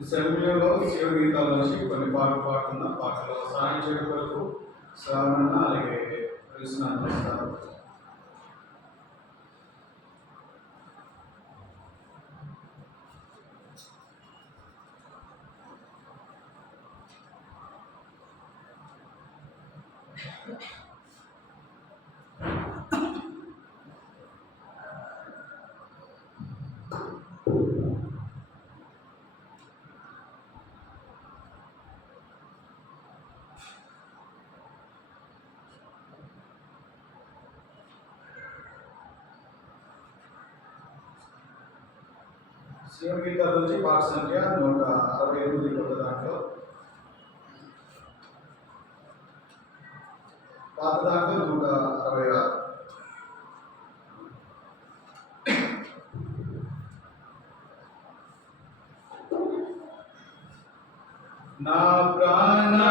ఈ సమయంలో శివ గీతాల నుంచి కొన్ని పాటలు పాడుతున్న పాటలో సహాయం చేయడం వరకు శ్రావణ అలాగే కృష్ణ ఇస్తారు. శివగీతాల నుంచి పాట సంఖ్య 168 కొత్త దాంట్లో, పాత దాంట్లో 166. నా ప్రాణమా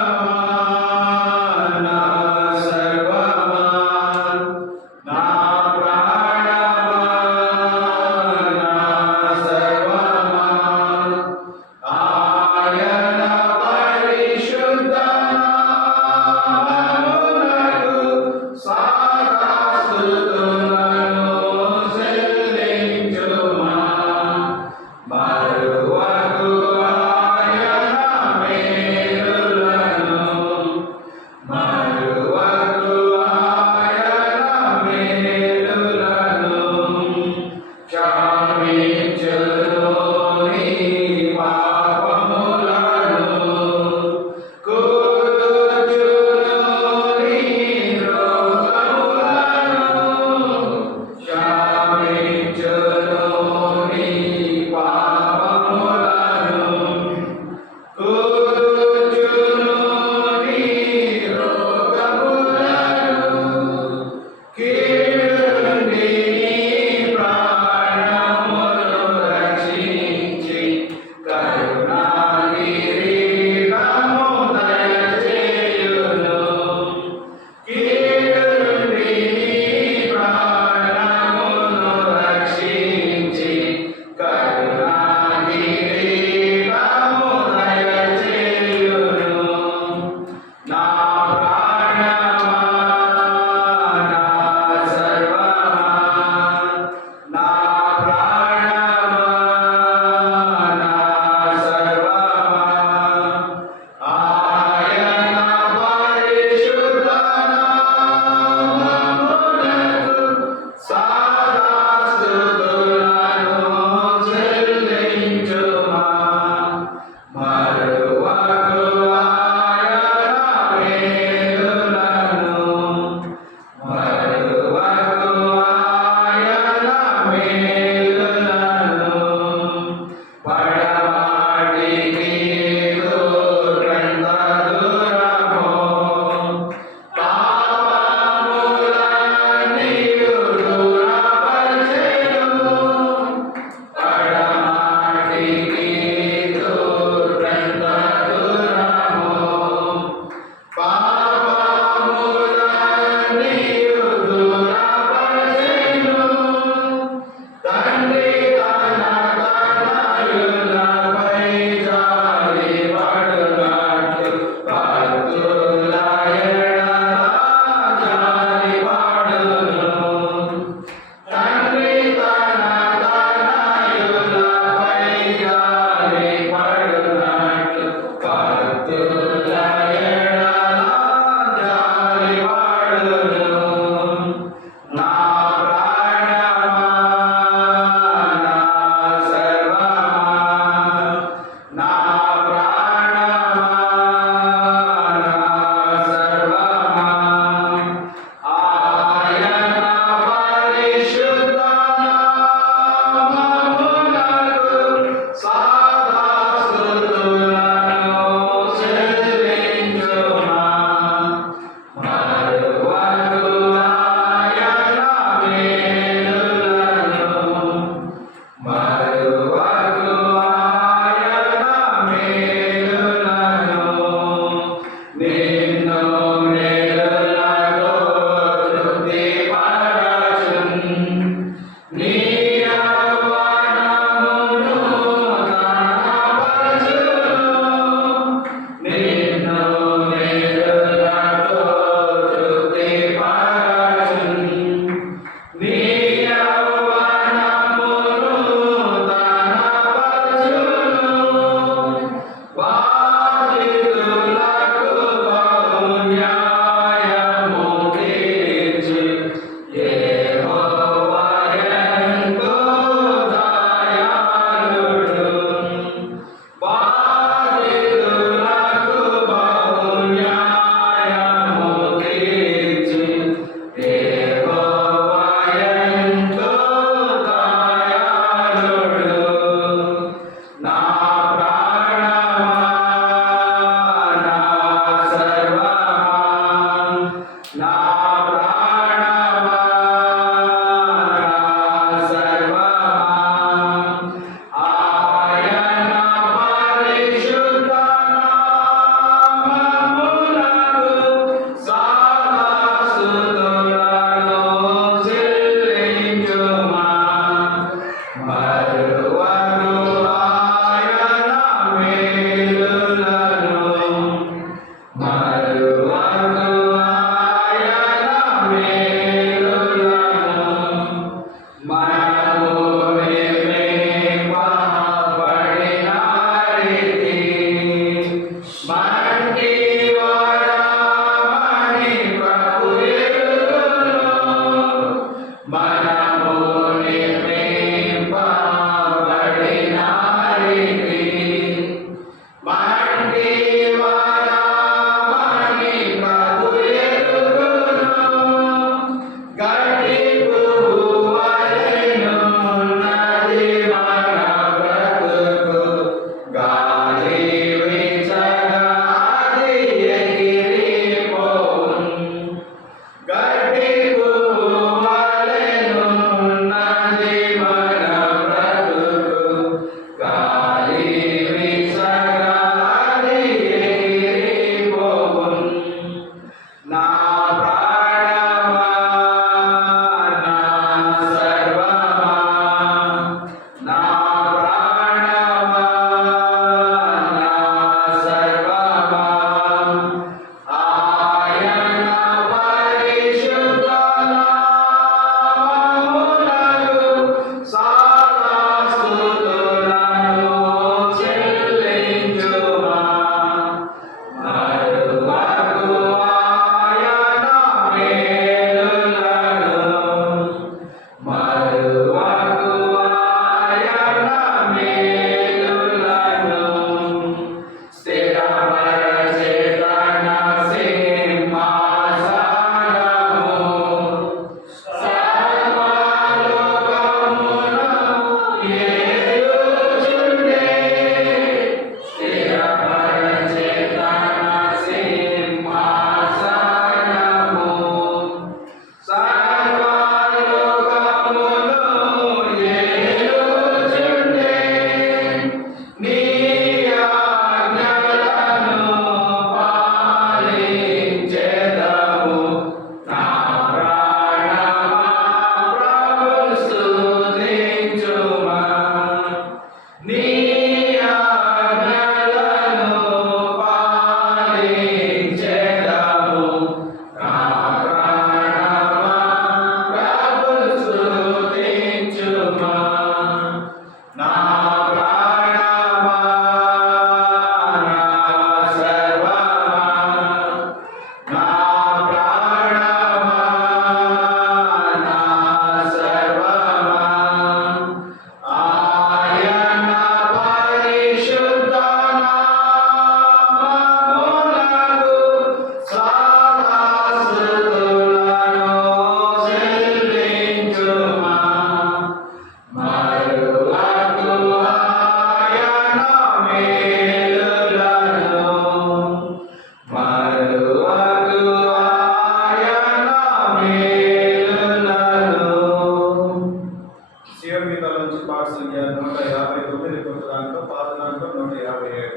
159 కొత్త దాంట్లో, పాత దాంట్లో 157.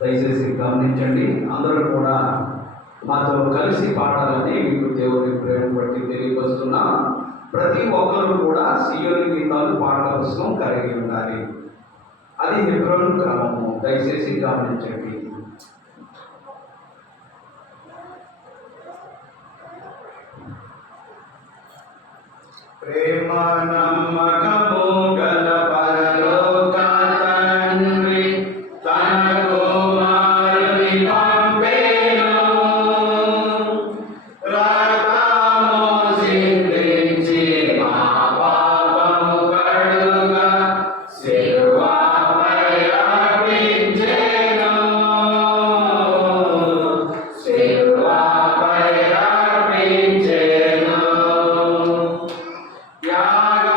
దయచేసి గమనించండి. అందరూ కూడా మాతో కలిసి పాడాలని మీకు దేవుని ప్రేమ బట్టి తెలియపరుస్తున్నా. ప్రతి ఒక్కరు కూడా సీయోని గీతాలు పాటల పుస్తకం కలిగి ఉండాలి. అది హెబ్రోను క్రమము. దయచేసి గమనించండి. ప్రేమ నమ్మకము గల పరలోక తండ్రి తన కుమారుని పంపెను. రక్తము చిందించి మా పాపము కడుగా సిలువపై అర్పించెను. సిలువపై అర్పించెను. యాగ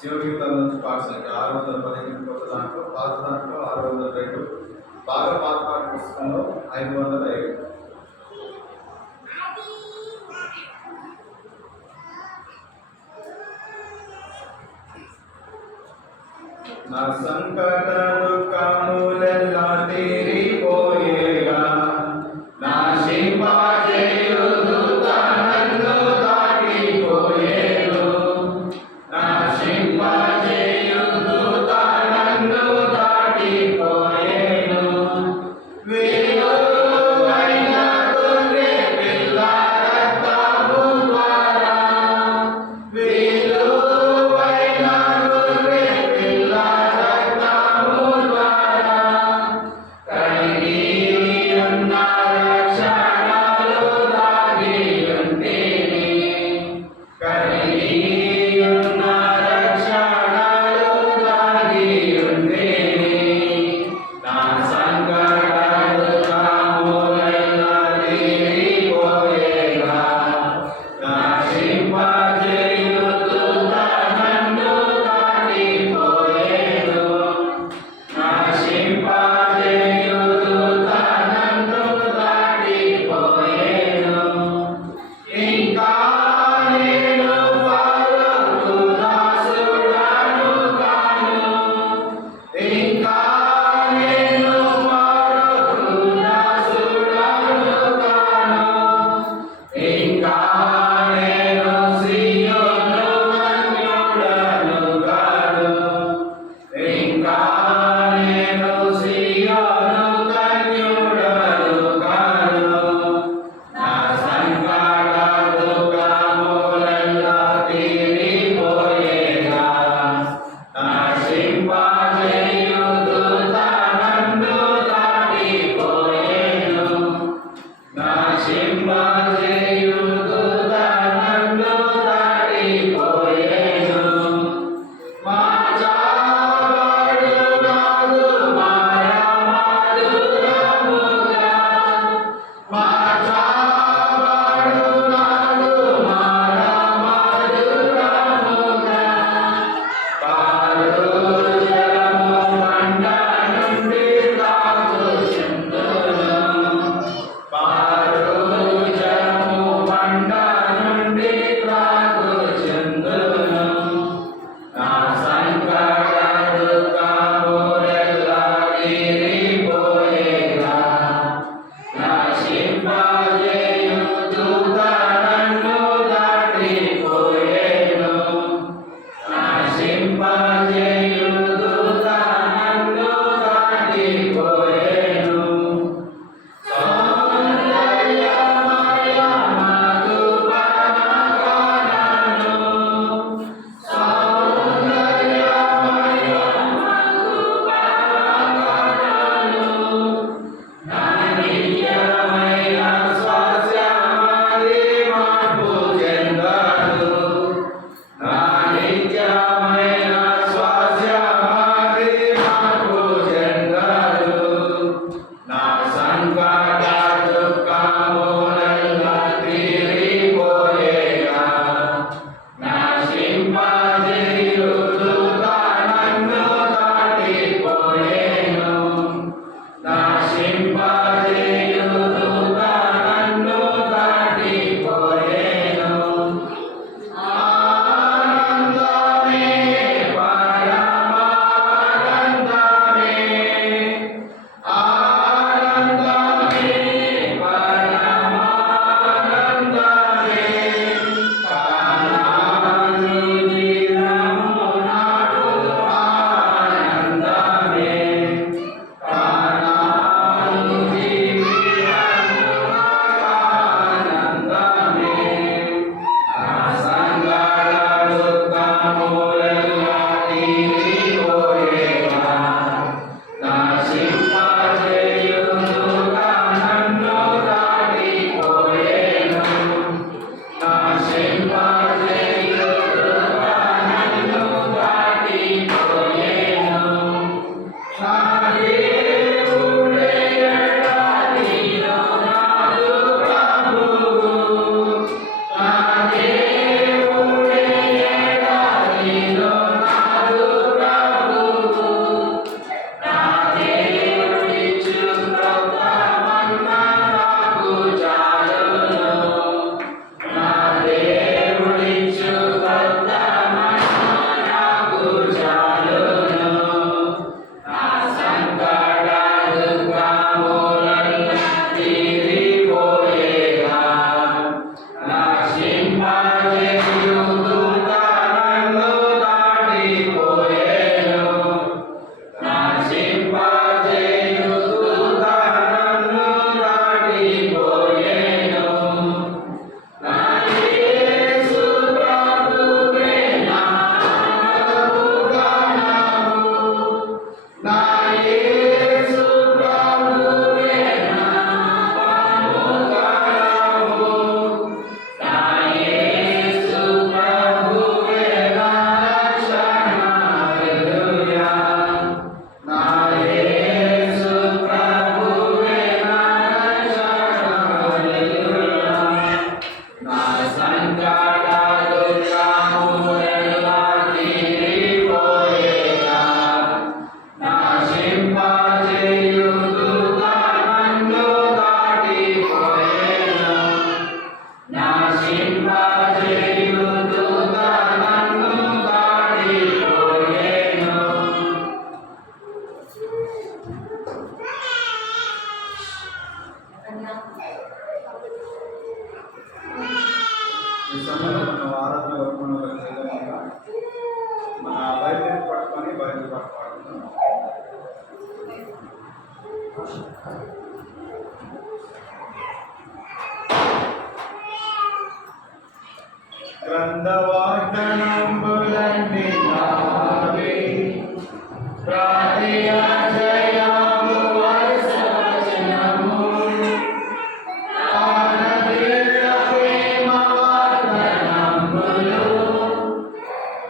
శివగీతాల నుంచి పాట సంఖ్య 615 కొత్త దాంట్లో, పాత దాంట్లో 602, బాగా పాత పాట పుస్తకంలో 505. నా సంకట దుఃఖములెల్లా తీరిపోయేగా, నాశింపజేయుదు నన్ను దాటిపోయేను, నాశింపజేయుదు నన్ను దాటిపోయేను. విలువైన గొర్రె పిల్ల రక్తము ద్వారా, విలువైన గొర్రె పిల్ల రక్తము ద్వారా కడిగి ఉన్న రక్షణలు దాగి ఉంటిని, కడిగి ఉన్న రక్షణలు దాగి ఉంటిని. నా సంకట దుఃఖములెల్లా తీరిపోయేగా, నాశింపజేయుదు నన్ను దాటిపోయేను, నాశింపజేయుదు నన్ను దాటిపోయేను. ఇంకా నేను ఫరోకు దాసుడను కాను, ఇంకా నేను ఫరోకు దాసుడను కాను, ఇంకా నేను సీయోను కన్యుడను కాను, ఇంకా నేను సీయోను కన్యుడను కాను. నా సంకట దుఃఖములెల్లా తీరిపోయేగా, నాశింపజేయుదు నన్ను దాటిపోయేను, నాశింపజేయుదు నన్ను దాటిపోయేను. మా చావడు నాదు మారమధురముగా, మా చావడు నాదు మారమధురముగా. పాలు జలము బండ నుండి త్రాగుచుందును, పాలు జలము బండ నుండి త్రాగుచుందును. నా సంకట దుఃఖములెల్లా తీరిపోయేగా, నాశింపజేయుదు నన్ను దాటిపోయేను, నాశింపజేయుదు నన్ను దాటిపోయేను. సౌందర్యమయ మధుపనగానను, సౌందర్యమయ మధుపనగానను. నా నిత్యమైన స్వాస్యమది మార్పు చెందదు, నా నిత్యమైన స్వాస్యమది మార్పు చెందదు. నా సంకట దుఃఖములెల్లా తీరిపోయేగా, నాశింపజేయుదు నన్ను దాటిపోయేను, నాశింపజేయుదు నన్ను దాటిపోయేను. ఆనందమే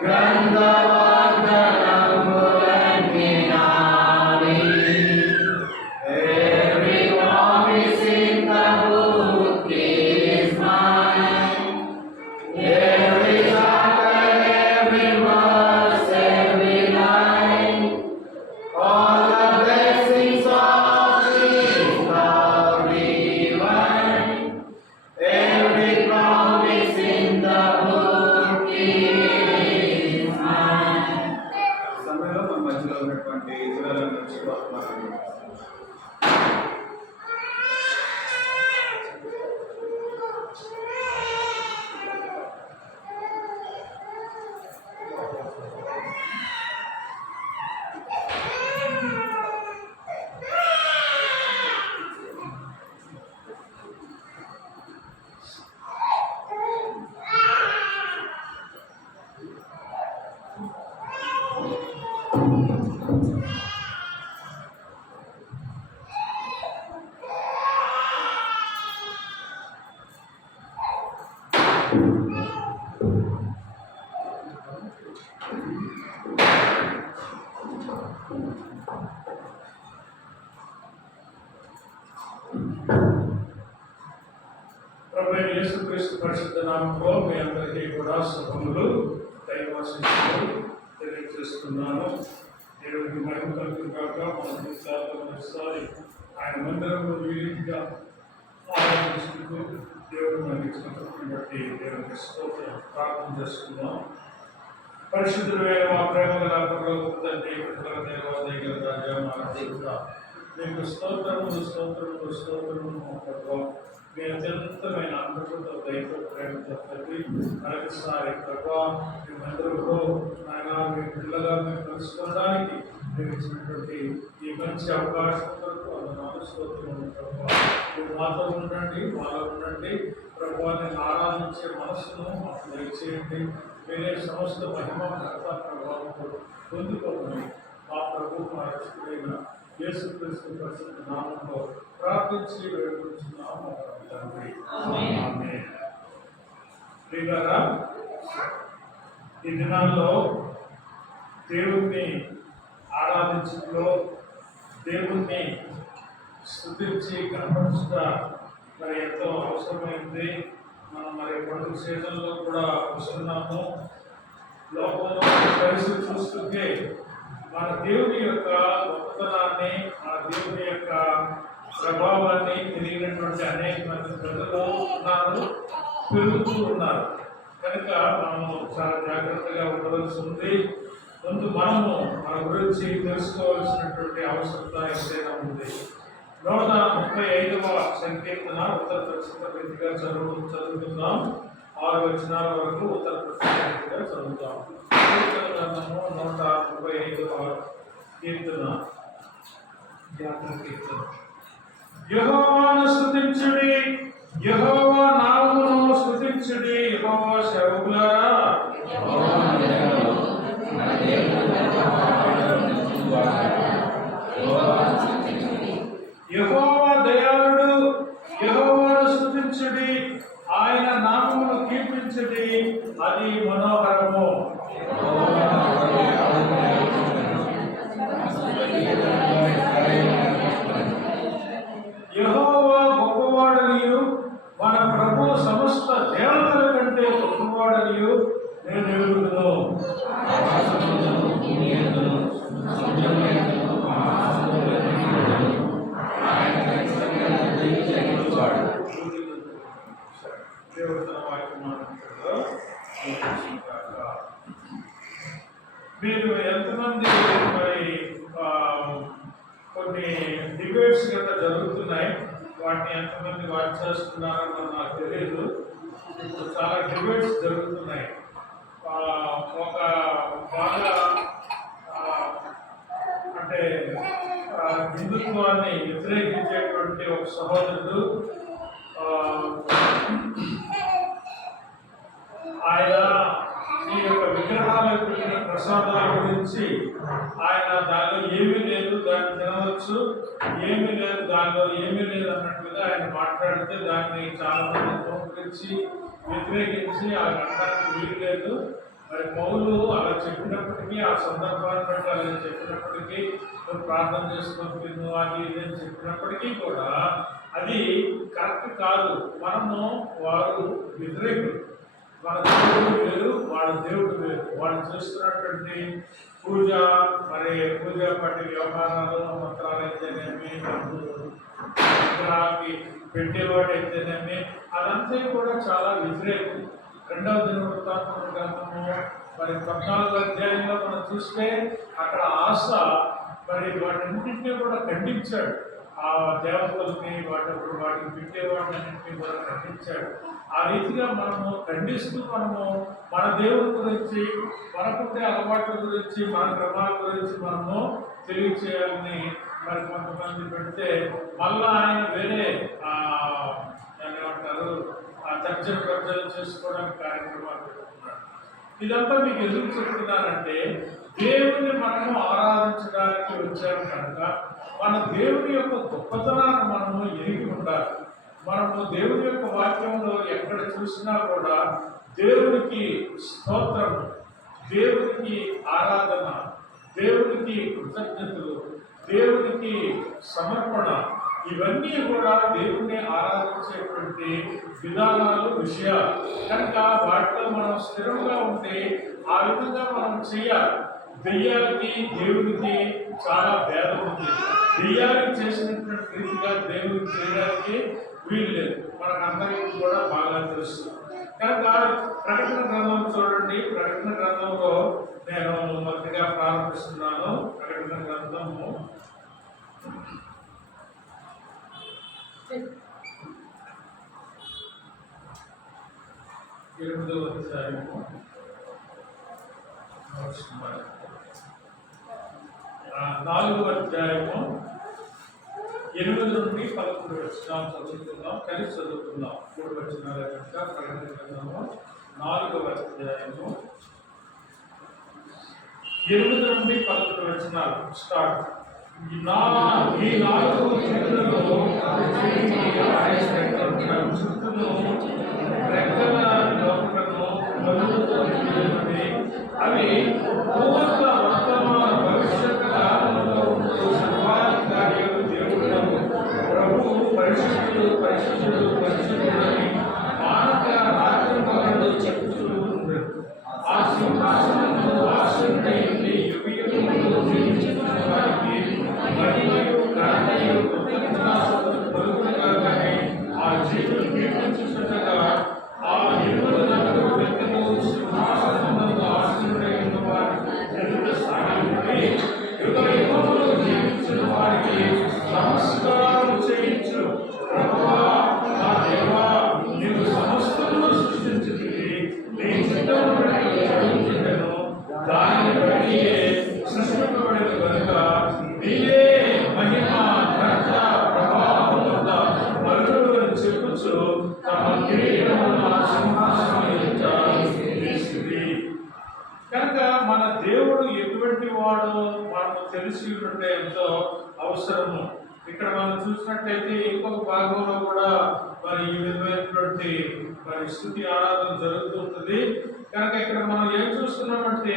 Every promise in the book is mine. Every chapter, every verse, every line. All the blessings of His love divine. Every promise in the book is mine. సమయంలో మన మధ్యలో ఉన్నటువంటి ఇతరుల నుంచి వర్తమానాలు ప్రభువైన యేసుక్రీస్తు పరిశుద్ధ నామములో మీ అందరికీ కూడా శుభములు దైవాశీస్సులు తెలియజేస్తున్నాను. దేవుడికి మహిమ కలుగును గాక. మన జీవితాల్లో ఒకసారి ఆయన మందిరంలో వీలుగా ఆరాధించుకుంటూ దేవుడు మనకి ఇచ్చిన కృపను బట్టి దేవునికి స్తోత్రం ప్రార్థన చేసుకుందాం. పరిశుద్ధుడైన మా ప్రేమ గల పరలోకపు తండ్రి, కృపగల దేవా, దయగల రాజా, మా రక్షకుడా, మీకు స్తోత్రములు స్తోత్రములు స్తోత్రములు మా ప్రభువా. మీ అత్యంతమైన అనుభూతితో దయతో ప్రేమతో తండ్రి మరొకసారి ప్రభా మీ మందిరంలో ఆయన మీ పిల్లగా మేము కలుసుకోవడానికి మీరు ఇచ్చినటువంటి ఈ మంచి అవకాశం కొరకు అందుకు స్తోత్రములు ప్రభా. మీరు మాతో ఉండండి, మాలో ఉండండి ప్రభా. నేను ఆరాధించే మనస్సును మాకు దయచేయండి. మీరే సమస్త మహిమ ఘనత ప్రభావంతో పొందుకోమని మా ప్రభు మా రక్షకుడైన యేసుక్రీస్తు పరిశుద్ధ నామములో ప్రార్థించి వేడుకుంటున్నాము తండ్రి. ఆమేన్. ప్రియులారా, ఈ దినాల్లో దేవుణ్ణి ఆరాధించడంలో, దేవుణ్ణి స్తుతించి కనపరచుట మరి ఎంతో అవసరమైంది. మనం మరి పండుగ సీజన్లో కూడా వస్తున్నాము. లోకంలో పరిస్థితి చూస్తుంటే మన దేవుని యొక్క గొప్పతనాన్ని, మన దేవుని యొక్క ప్రభావాన్ని తెలియనటువంటి అనేక మంది ప్రజలు ఉన్నారు, పెరుగుతూ ఉన్నారు. కనుక మనము చాలా జాగ్రత్తగా ఉండవలసి ఉంది. ముందు మనము మన గురించి తెలుసుకోవాల్సినటువంటి అవసరత ఎంతైనా ఉంది. 135వ సంకీర్తన ఉత్తర దక్షిణ రీతిగా చదువుకుందాం. 6 వచనాల వరకు ఉత్తర దక్షిణ రీతిగా చదువుతాం. కీర్తన గ్రంథము 135వ కీర్తన, జాతర కీర్తన. యెహోవాను స్తుతించుడి, యెహోవా నామమును స్తుతించుడి. యెహోవా సేవకులారా, యెహోవా దయాళుడు, యెహోవాను స్తుతించుడి. ఆయన నామమును కీర్తించుడి, అది మనోహరము. యెహోవా గొప్పవాడనియు, మన ప్రభు సమస్త దేవతల కంటే గొప్పవాడనియు నేను ఎరుగుదును. మీరు ఎంతమంది మరి కొన్ని డిబేట్స్ గట్రా జరుగుతున్నాయి, వాటిని ఎంతమంది వాచ్ చేస్తున్నారో నాకు తెలియదు. ఇప్పుడు చాలా డిబేట్స్ జరుగుతున్నాయి. ఒక బాగా అంటే హిందుత్వాన్ని వ్యతిరేకించేటువంటి ఒక సహోదరుడు ఆయన ఈ యొక్క విగ్రహాలకు పెట్టిన ప్రసాదాల గురించి ఆయన దానిలో ఏమీ లేదు, దాన్ని తినవచ్చు, ఏమీ లేదు దానిలో ఏమీ లేదు అన్నట్లుగా ఆయన మాట్లాడితే దాన్ని చాలా మంది తోకరించి వ్యతిరేకించి ఆ ఘట్టానికి వీలు లేదు, మరి పౌలు అలా చెప్పినప్పటికీ, ఆ సందర్భాన్ని బట్టి అలా చెప్పినప్పటికీ, నువ్వు ప్రార్థన చేసుకొని నువ్వు అది ఇది అని చెప్పినప్పటికీ కూడా అది కరెక్ట్ కాదు. మనము వారు వ్యతిరేకులు. మన దేవుడు వేరు, వాళ్ళ దేవుడు వేరు. వాళ్ళు చేస్తున్నటువంటి పూజ, మరి పూజ పట్టి వ్యవహారాలు, మంత్రాలు అయితేనేమి, విగ్రహానికి పెట్టేవాడు అయితేనేమి, అదంతా కూడా చాలా వ్యతిరేకం. 2వ దినవృత్తాంతముల గ్రంథము మరి 14వ అధ్యాయంలో మనం చూస్తే అక్కడ ఆశ మరి వాటిన్నింటినీ కూడా ఖండించాడు. ఆ దేవతల్ని వాటికి పెట్టేవాడిని కూడా ఖండించాడు. ఆ రీతిగా మనము ఖండిస్తూ మన దేవుడి గురించి, మనకుండే అలవాట్ల గురించి, మన క్రమాల గురించి మనము తెలియచేయాలని మరి కొంతమంది పెడితే మళ్ళా ఆయన వేరే దాన్ని ఏమంటారు తర్జన చేసుకోవడానికి కార్యక్రమాలు పెడుతున్నాడు. ఇదంతా మీకు ఎందుకు చెప్తున్నానంటే, దేవుని మనము ఆరాధించడానికి వచ్చాము కనుక మన దేవుని యొక్క గొప్పతనాన్ని మనము ఎరిగి ఉండాలి. మనము దేవుని యొక్క వాక్యంలో ఎక్కడ చూసినా కూడా దేవునికి స్తోత్రం, దేవునికి ఆరాధన, దేవునికి కృతజ్ఞతలు, దేవునికి సమర్పణ, ఇవన్నీ కూడా దేవుణ్ణి ఆరాధించేటువంటి విధానాలు, విషయాలు కనుక వాటిలో మనం స్థిరంగా ఉంటే ఆ విధంగా మనం చేయాలి. దెయ్యాలకి దేవుడికి చాలా భేదం ఉంది. దెయ్యాలకి చేసినటువంటి రీతిగా దేవుడికి చేయడానికి వీలు లేదు. మనకందరికీ కూడా బాగా తెలుసు. కనుక ప్రకటన గ్రంథం చూడండి. ప్రకటన గ్రంథంలో నేను మొదటిగా ప్రారంభిస్తున్నాను. ప్రకటన గ్రంథము 8వ అధ్యాయము 4వ అధ్యాయము 8 నుండి 11 వచనాలు చదువుకుందాం. కలిసి చదువుకుందాం. 3 వచనాల కనుక ప్రకటన గ్రంథము 4వ అధ్యాయము 8 నుండి 11 వచనాలు స్టార్ట్. ఈ 4 చెట్లలో రెక్కల లోపలను అవి పూర్వ వర్తమాన భవిష్యత్ కాలంలో సర్వాధికారియు దేవుడు ప్రభు పరిశుద్ధుడు పరిశుద్ధుడు పరిశుద్ధుడని మానక రాజ్యములను చెప్పుతూ ఉండేది. ఆ సింహాసనము ఆశీనుడైంది యుగయుగములు జీవించిన వారికి మహిమయు ఘనతయు కృతజ్ఞతాస్తుతులు కలుగునుగాకని ఆ జీవులు కీర్తించుటగా ఆ 24 వ్యక్తులు సింహాసనమునందు ఆశీనుడైన వారి ఎదుట సాగి యుగయుగములు జీవించిన వారికి నమస్కారం చేయించు. ప్రభువా నా దేవా, నీవు సమస్తమును సృష్టించితివి. నీ చిత్తమును బట్టి జరుగుతున్నను, దానిని బట్టి సృష్టింపబడిన కనుక నీవే మహిమ ఘనత ప్రభావముల మరుడు అని చెప్పుచు తమ కిరీటమును ఆ సింహాసనం ఎదుట వేసిరి. కనుక మన దేవుడు ఎటువంటి వాడు మనకు తెలిసి ఉంటే ఎంతో అవసరము. ఇక్కడ మనం చూసినట్లయితే ఇంకొక భాగంలో కూడా మరి ఈ విధమైనటువంటి మరి స్తుతి ఆరాధన జరుగుతుంటుంది. కనుక ఇక్కడ మనం ఏం చూస్తున్నామంటే,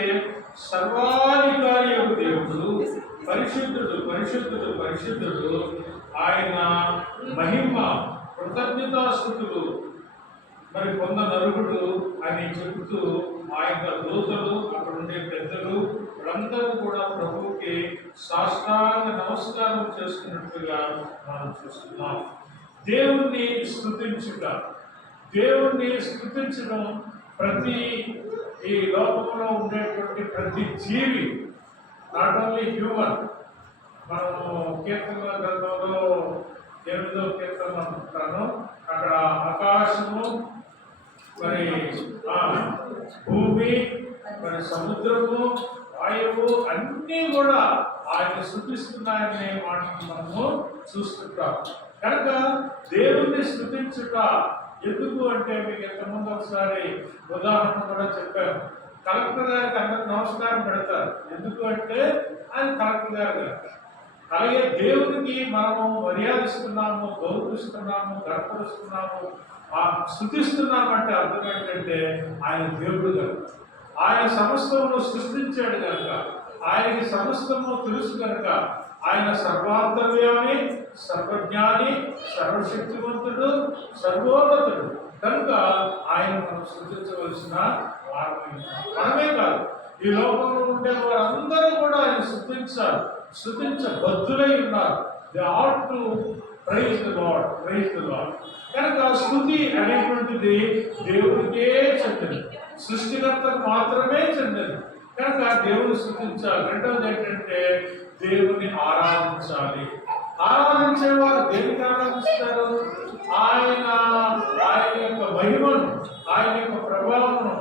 సర్వాధికారి యొక్క దేవుడు పరిశుద్ధుడు పరిశుద్ధుడు పరిశుద్ధుడు, ఆయన మహిమ కృతజ్ఞతాస్తుతులు మరి పొంద నలుగుడు అని చెబుతూ ఆ యొక్క దూతలు, అక్కడ ఉండే పెద్దలు వీళ్ళందరూ కూడా ప్రభువుకి సాష్టాంగ నమస్కారం చేసుకున్నట్లుగా మనం చూస్తున్నాం. దేవుణ్ణి స్తుతించడం ప్రతి ఈ లోకంలో ఉండేటువంటి ప్రతి జీవి, నాట్ ఓన్లీ హ్యూమన్. మనము కీర్తన గ్రంథంలో 8వ కీర్తన అనుకుంటాను. అక్కడ ఆకాశము, మరి భూమి, మరి సముద్రము, వాయువు అన్నీ కూడా ఆయన స్తుతిస్తున్నాయనే మాటను మనము చూస్తుంటాం. కనుక దేవుణ్ణి స్తుతించుట ఎందుకు అంటే, మీకు ఎంతమంది ఒకసారి ఉదాహరణ కూడా చెప్పాను. కలెక్టర్ గారికి అందరూ నమస్కారం పెడతారు. ఎందుకు అంటే ఆయన కలెక్టర్ గారు. అలాగే దేవునికి మనము మర్యాదిస్తున్నాము, గౌరవిస్తున్నాము, గర్పరుస్తున్నాము, స్తుతిస్తున్నామంటే అర్థం ఏంటంటే ఆయన దేవుడు గారు. ఆయన సమస్తమును సృష్టించాడు కనుక, ఆయనకి సమస్తము తెలుసు కనుక, ఆయన సర్వాంతర్యామి, సర్వజ్ఞాని, సర్వశక్తివంతుడు, సర్వోన్నతుడు కనుక ఆయన మనం సృష్టించవలసిన మనమే కాదు, ఈ లోకంలో ఉండే వారందరూ కూడా ఆయన స్తుతించబద్ధులై ఉన్నారు. They ought to praise the lord, praise the lord. కనుక స్తుతి అనేటువంటిది దేవుడికే చెందినది, సృష్టికర్తకు మాత్రమే చెందినది. కనుక దేవుని స్తుతించాలి. రెండవది ఏంటంటే దేవుని ఆరాధించాలి. ఆరాధించేవారు దేనికి ఆరాధిస్తారు? ఆయన యొక్క మహిమను, ఆయన యొక్క ప్రభావమును.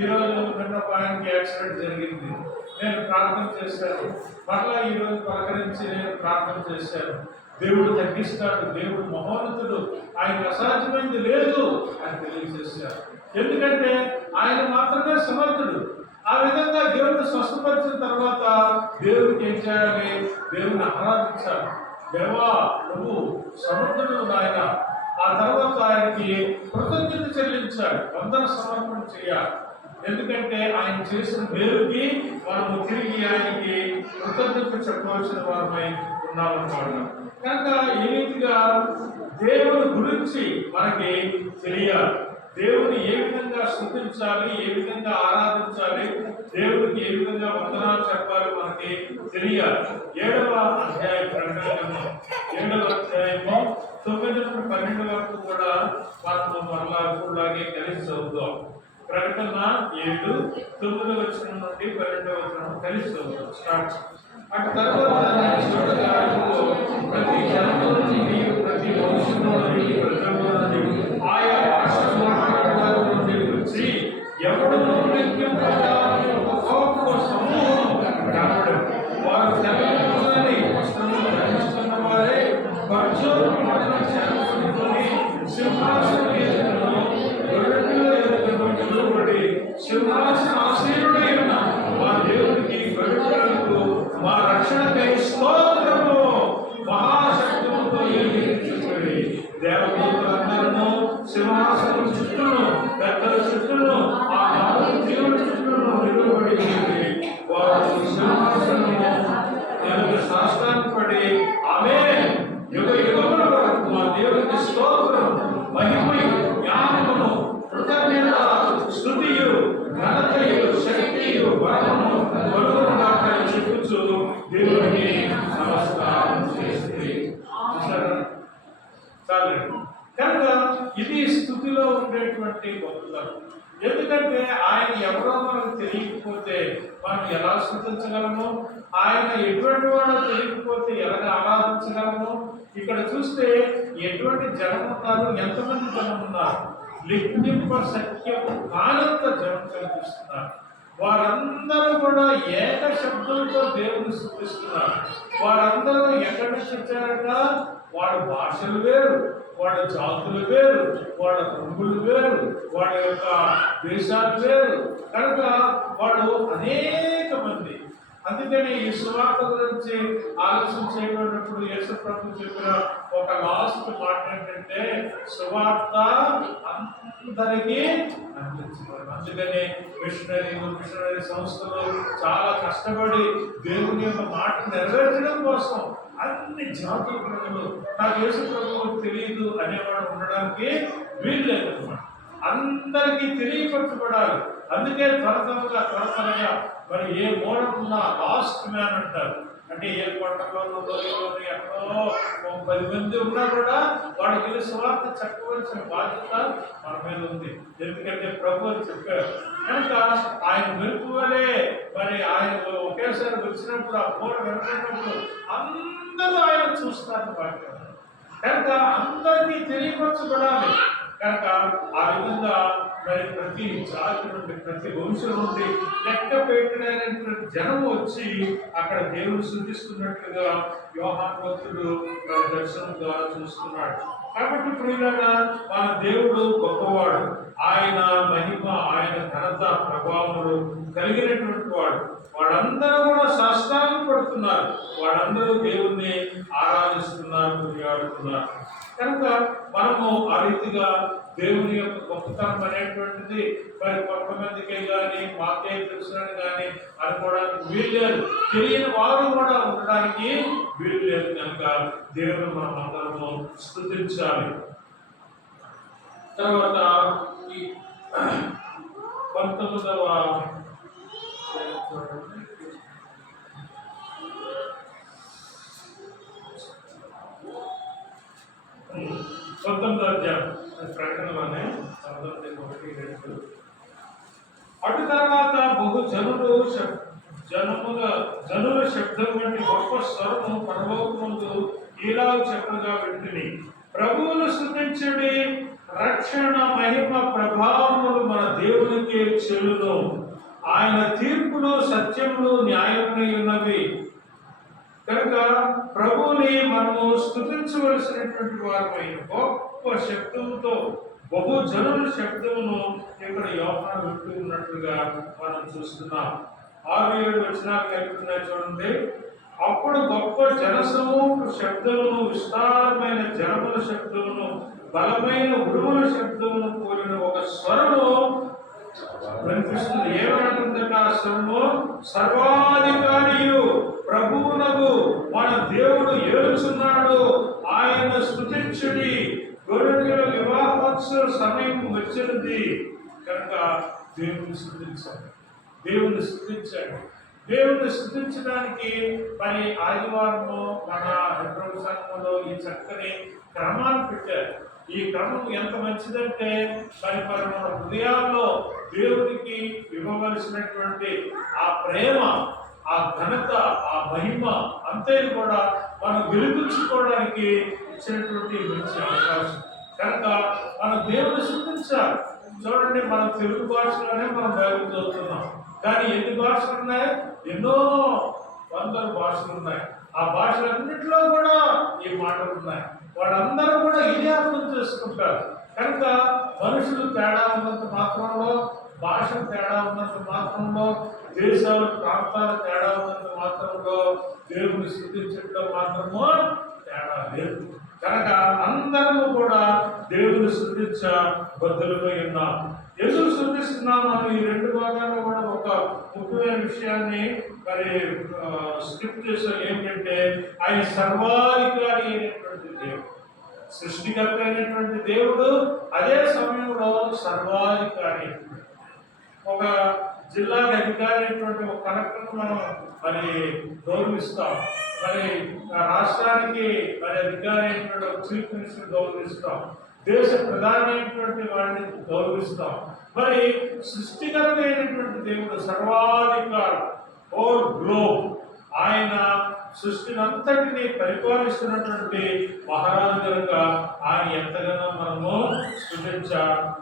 ఈరోజు నిన్న ఆయనకి యాక్సిడెంట్ జరిగింది, నేను ప్రార్థన చేశాను. మరలా ఈరోజు పలకరించి నేను ప్రార్థన చేశాను. దేవుడు తగ్గిస్తాడు, దేవుడు మహోన్నతుడు, ఆయన అసాధ్యమైంది లేదు అని తెలియజేశారు. ఎందుకంటే ఆయన మాత్రమే సమర్థుడు. ఆ విధంగా దేవుడిని స్వస్థపరిచిన తర్వాత దేవుడికి ఏం చేయాలి? దేవుని ఆరాధించాలి. దేవా నువ్వు సమర్థుడు నాయన. ఆ తర్వాత ఆయనకి కృతజ్ఞత చెల్లించాలి, వందన సమర్పణ చేయాలి. ఎందుకంటే ఆయన చేసిన మేలుకి మనము తిరిగి ఆయనకి కృతజ్ఞత చెప్పవలసిన వారమై ఉన్నామన్నమాట. కనుక ఈ రీతిగా దేవుని గురించి మనకి తెలియాలి. దేవుని ఏ విధంగా స్తుతించాలి, ఏ విధంగా ఆరాధించాలి, దేవుడికి ఏ విధంగా వందనాలు చెప్పాలి మనకి తెలియాలి. 7వ అధ్యాయం ప్రకటన గ్రంథం 7వ అధ్యాయము 9 నుండి 12 వరకు కూడా మనము మరలా ఇప్పుడులాగే కలిసి చదువుతాం. ప్రకటన 7 9వ వచనం నుండి 12వ వచనం కలిసి చదువుతాం. స్టార్ట్. అటు తర్వాత ప్రతి జనము నుండి, ప్రతి వంశము నుండి, ప్రజల నుండి, ఆయా భాషలు మాట్లాడేవారి నుండి వచ్చి ఎవడు లెక్కింపజాలని ఒక గొప్ప సమూహం కనబడెను. వారు తెల్లని వస్త్రములు ధరిస్తున్న వారే, ఖర్జూర పండ్లను చేర్చుకొని సింహాసనం ఎదుటను గొర్రెపిల్ల ఎదుటను నిలువబడి సింహాసనాసీనుడై ఉన్న మా దేవునికి గొర్రెపిల్లకు మా రక్షణకై స్తోత్రము మహాశక్తులతో ఎగిరించుకొని దేవదూతలందరూ సింహాసనం చుట్టూను, పెద్దల చుట్టూను, ఆ 4 జీవుల చుట్టూను నిలబడి వారు సింహాసనము ఎదుట సాష్టాంగపడి ఆమేన్, యుగ యుగముల వరకు మా దేవునికి స్తోత్రం, మహిమయు, జ్ఞానమును, కృతజ్ఞత, స్తుతియు, ఘనతయు, శక్తియు, బలమును కలుగునుగాక అని చెప్పుచు దేవునికి నమస్కారం చేస్తుంది. చాలండి. కనుక ఇది స్థుతిలో ఉండేటువంటి గొప్పతనం. ఎందుకంటే ఆయన ఎవరో మనకు తెలియకపోతే మనం ఎలా స్థుతించగలము? ఆయన ఎటువంటి వాడో తెలియకపోతే ఎలా ఆరాధించగలము? ఇక్కడ చూస్తే ఎటువంటి జనం ఉన్నారు, ఎంతమంది జనం ఉన్నారు, లిఖింప సత్యము కానంత జనం కనిపిస్తున్నారు. వారందరూ కూడా ఏక శబ్దంతో దేవుని స్తుతిస్తున్నారు. వారందరూ ఎక్కడి నుంచి వచ్చారట? వాడి భాషలు వేరు, వాడి జాతులు వేరు, వాడి రంగులు వేరు, వాడి యొక్క దేశాలు వేరు. కనుక వాడు అనేక మంది. అందుకని ఈ సువార్త గురించి ఆలోచన చేయబడినప్పుడు యేసు ప్రభు చెప్పిన ఒక లాస్ట్ మాట ఏంటంటే సువార్త అందరికీ అందించబడింది. అందుకని మిషనరీ సంస్థలు చాలా కష్టపడి దేవుని యొక్క మాట నెరవేర్చడం కోసం అన్ని జాతుల ప్రజలు, నాకు యేసు ప్రభువు తెలియదు అనేవాడు ఉండడానికి వీలు లేదన్నమాట. అందరికీ తెలియపరచబడాలి. అందుకే త్వరగా మరి ఏ మూలకున్నా లాస్ట్ మ్యాన్ అంటారు. అంటే ఏ కొండలోనూ లోయలోనూ ఎక్కడో 10 మంది ఉన్నా కూడా వాడికి సువార్త చెప్పవలసిన బాధ్యత మన మీద ఉంది. ఎందుకంటే ప్రభు అని చెప్పారు కనుక ఆయన మెరుపు వలే మరి ఆయన ఒకేసారి వచ్చినప్పుడు ఆ పూర వెళ్తున్నప్పుడు అందరూ ఆయన చూస్తారు బాధ్యత. కనుక అందరికీ తెలియపరచబడాలి. కనుక ఆ విధంగా మరి ప్రతి జాతి నుండి, ప్రతి వంశం నుండి లెక్క పెట్టినటువంటి జనం వచ్చి అక్కడ దేవుడు స్తుతిస్తున్నట్లుగా యోహాను భక్తుడు దర్శనం ద్వారా చూస్తున్నాడు. కాబట్టి ప్రియులారా, మన దేవుడు గొప్పవాడు. ఆయన మహిమ, ఆయన ఘనత, ప్రభావములు కలిగినటువంటి వాడు. వాడందరూ కూడా సాష్టాంగ పడుతున్నారు. వాడందరూ దేవుణ్ణి ఆరాధిస్తున్నారు, కొనియాడుతున్నారు. కనుక మనము ఆ రీతిగా దేవుని యొక్క గొప్పతనం అనేటువంటిది మరి కొంతమందికే కానీ మాకే తెలుసునని కానీ అనుకోవడానికి వీలు లేదు. తెలియని వారు కూడా ఉండడానికి వీలు లేదు. కనుక దేవుని మనం అందరము స్తుతించాలి. తర్వాత ఈ 19వ అధ్యాయం ప్రకటనలోనే 19:1-2. అటు తర్వాత బహు జనుల శబ్దం వంటి గొప్ప స్వరము పరలోకమందు ఈలాగు చెప్పగా వింటిని, ప్రభువును స్తుతించుడి, రక్షణ మహిమ ప్రభావములు మన దేవునికే చెల్లును. ఆయన తీర్పులు సత్యములు న్యాయములై ఉన్నవి. కనుక ప్రభువుని మనము స్తుతించవలసినటువంటి వారమై గొప్ప శబ్దముతో బహు జనుల శబ్దమును ఇక్కడ యోహాను వింటూ ఉన్నట్లుగా మనం చూస్తున్నాం. 6-7 వచనాలు కలుగుతున్నాయి చూడండి. అప్పుడు గొప్ప జనసమూహ శబ్దమును, విస్తారమైన జనముల శబ్దమును, బలమైన ఉరుముల శబ్దమును కూడిన ఒక స్వరము వినిపిస్తుంది. ఏమంటుందట ఆ స్వరము? సర్వాధికారియు ప్రభువునకు మన దేవుడు ఏలుచున్నాడు, ఆయన స్తుతించుడి, గొర్రెల వివాహోత్సవ సమయం వచ్చినది. కనుక దేవుని స్తుతించాలి, దేవుని స్తుతించాలి. దేవుని స్తుతించడానికి మరి ఆదివారము మన ప్రభు సంఘంలో ఈ చక్కని క్రమాన్ని పెట్టారు. ఈ క్రమం ఎంత మంచిదంటే మరి మన హృదయాల్లో దేవునికి ఇవ్వవలసినటువంటి ఆ ప్రేమ, ఆ ఘనత, ఆ మహిమ అంతే కూడా మనం వెలిగించుకోవడానికి ఇచ్చినటువంటి మంచి అవకాశం. కనుక మనం దేవుని స్తుతించాలి. చూడండి, మనం తెలుగు భాషలోనే మనం బైబిల్ చదువుతున్నాం, కానీ ఎన్ని భాషలు ఉన్నాయి? ఎన్నో వందల భాషలు ఉన్నాయి. ఆ భాషలన్నింటిలో కూడా ఈ మాటలు ఉన్నాయి. వాళ్ళందరూ కూడా ఇదే అర్థం చేసుకుంటారు. కనుక మనుషులు తేడా ఉన్నంత మాత్రంలో, భాషలు తేడా ఉన్నంత మాత్రంలో, దేశాలు ప్రాంతాలు తేడా ఉన్నంత మాత్రంలో దేవుని స్తుతించడం మాత్రము తేడా లేదు. కనుక అందరము కూడా దేవుని స్తుతించ బద్ధులమై ఉన్నాం. ఎందుకు స్తుతిస్తున్నాం? మనం ఈ 2 భాగాల్లో కూడా ఒక ముఖ్యమైన విషయాన్ని మరి స్కిప్ చేసాం. ఏంటంటే ఆయన సర్వాధికారి అయినటువంటి దేవుడు, సృష్టికర్త అయినటువంటి దేవుడు, అదే సమయంలో సర్వాధికారి. ఒక జిల్లాకి అధికారి అయినటువంటి ఒక కలెక్టర్ను మనం మరి గౌరవిస్తాం. మరి రాష్ట్రానికి మరి అధికారి అయినటువంటి ఒక చీఫ్ మినిస్టర్ గౌరవిస్తాం. దేశ ప్రధానమైనటువంటి వాడిని గౌరవిస్తాం. మరి సృష్టికర్త అయినటువంటి దేవుడు సర్వాధికారి, ఓల్ గ్లోబ్, ఆయన సృష్టిని అంతటిని పరిపాలిస్తున్నటువంటి మహారాజు కనుక ఆయన ఎంతగానో మనము స్తుతించ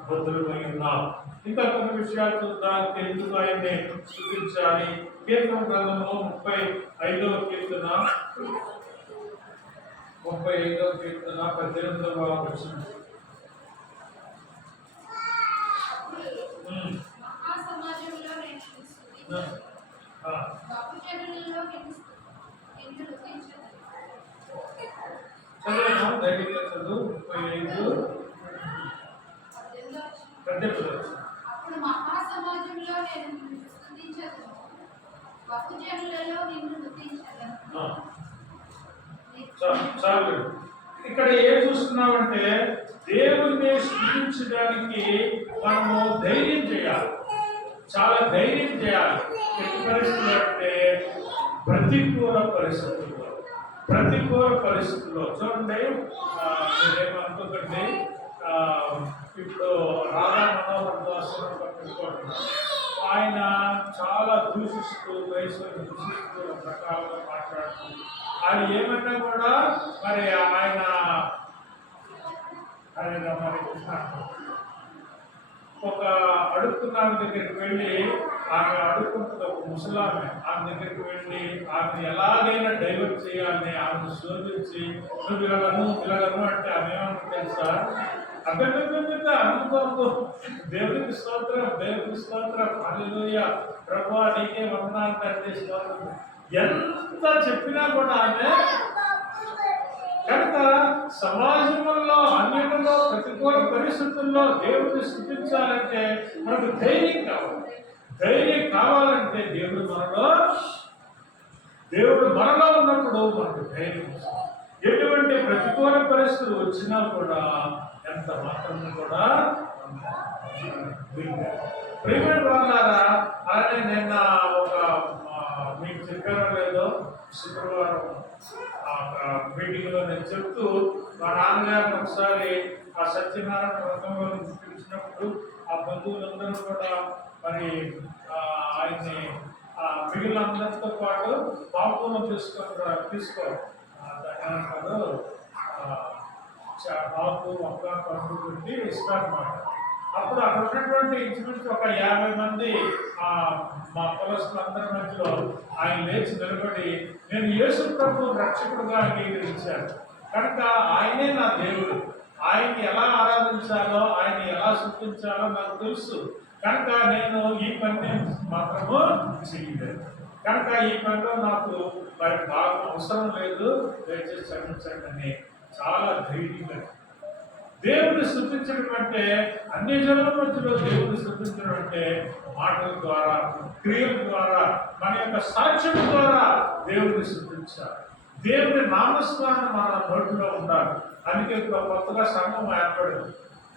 బద్ధులమై ఉన్నాం. ఇంకా కొన్ని విషయాలు చూద్దాం. ఎందుకు ఆయన్ని స్తుతించాలి? కీర్తన గ్రంథము 35వ కీర్తన 18వ వచనం. చదువు దగ్గరగా చదువు. 35 అప్పుడు మహాసమాజంలో నేను స్తుతించెదను, బహుజనులలో నిన్ను స్తుతించెదను. చాలు. ఇక్కడ ఏం చూస్తున్నామంటే దేవుడిని స్తుతించడానికి మనము ధైర్యం చేయాలి, చాలా ధైర్యం చేయాలి. ఎట్టి పరిస్థితులు అంటే ప్రతికూల పరిస్థితుల్లో చూడండి. మీరేమనుకోకండి, ఇప్పుడు రాధా మనోహర్ దాస్ పట్టుకుంటున్నారు. ఆయన చాలా దూషిస్తూ, వయసుని దూషిస్తూ, రకరకాలుగా మాట్లాడుతూ, ఆయన ఏమన్నా కూడా మరి ఆయన మరి ఒక అడుక్కున్న దగ్గరికి వెళ్ళి, ఆమె అడుక్కుంటుంది, ఒక ముసలామె, ఆమె దగ్గరికి వెళ్ళి ఆమెను ఎలాగైనా డైవర్ట్ చేయాలని ఆమెను శోధించి, నువ్వు పిలగను అంటే ఆమె ఏమన్నా తెలుసా? అభ్యర్థి అనుకోకు, దేవుడికి స్తోత్రం, దేవుడికి స్తోత్రం, హల్లెలూయా, ప్రభువా నీకే వందనాలు తండ్రి, స్తోత్రం. ఎంత చెప్పినా కూడా ఆమె కనుక సమాజంలో అన్నిటిలో ప్రతికూల పరిస్థితుల్లో దేవుడిని స్తుతించాలంటే మనకు ధైర్యం కావాలి. ధైర్యం కావాలంటే దేవుడు మనలో ఉన్నప్పుడు మనకు ధైర్యం వస్తుంది. ఎటువంటి ప్రతికూల పరిస్థితులు వచ్చినా కూడా ఎంత మాత్రం కూడా ప్రేమ వాళ్ళారా. అలానే నిన్న ఒక మీకు చెప్పారో లేదో శుక్రవారం మీటింగ్లో నేను చెప్తూ మా నాన్నగారిని ఒకసారి ఆ సత్యనారాయణ వ్రతంలో పిలిచినప్పుడు ఆ బంధువులందరూ కూడా మరి ఆయన్ని మిగిలిన అందరితో పాటు బాపులో తీసుకో దాని బాపు ఒక్క పండు పెట్టి ఇస్తారన్నమాట. అప్పుడు అక్కడ ఉన్నటువంటి ఇంచుమించు ఒక 50 మంది మా కులస్తులందరి మధ్యలో ఆయన లేచి నిలబడి నేను యేసు ప్రభు రక్షకుడుగా అంగీకరించాను కనుక ఆయనే నా దేవుడు, ఆయన్ని ఎలా ఆరాధించాలో ఆయన ఎలా సృష్టించాలో నాకు తెలుసు కనుక నేను ఈ పని మాత్రము చేయలేదు కనుక ఈ పనిలో నాకు బాగా అవసరం లేదు, దయచేసి క్షమించండి అని చాలా ధైర్యంగా. దేవుడిని స్తుతించడం అంటే అన్ని జనుల మధ్యలో దేవుడిని స్తుతించడం అంటే మాటల ద్వారా, క్రియల ద్వారా, మన యొక్క సాక్ష్యం ద్వారా దేవుడిని స్తుతించాలి. దేవుడి నామస్మరణ మన నోటిలో ఉండాలి. అందుకే ఇప్పుడు కొత్తగా సంఘం ఏర్పడింది,